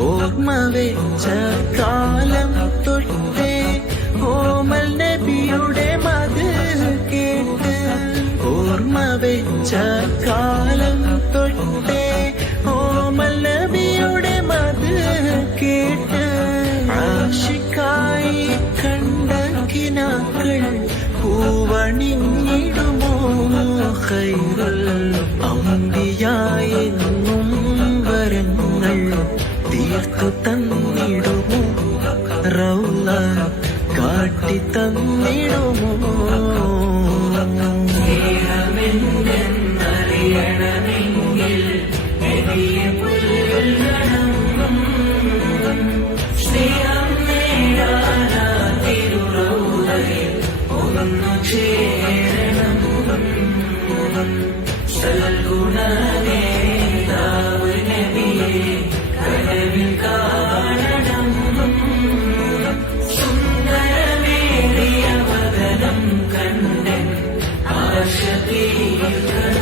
ഓർമ്മ വെച്ച കാലം തൊട്ടേ ഓമൽ നബിയുടെ മത് കേട്ട്. ഓർമ്മ വെച്ച കാലം തൊട്ടേ ഓമൽ നബിയുടെ മത് കേട്ട്. ആശിക്കായി കണ്ട പൂവണിഞ്ഞിടുമോ ഖൈറുൽ അമ്പിയായി തീർത്തു തന്നിടുമോ? റൗല കാട്ടി തന്നിടുമോ? ഒന്നു ചേരണം സൽഗുണനേതാവ് be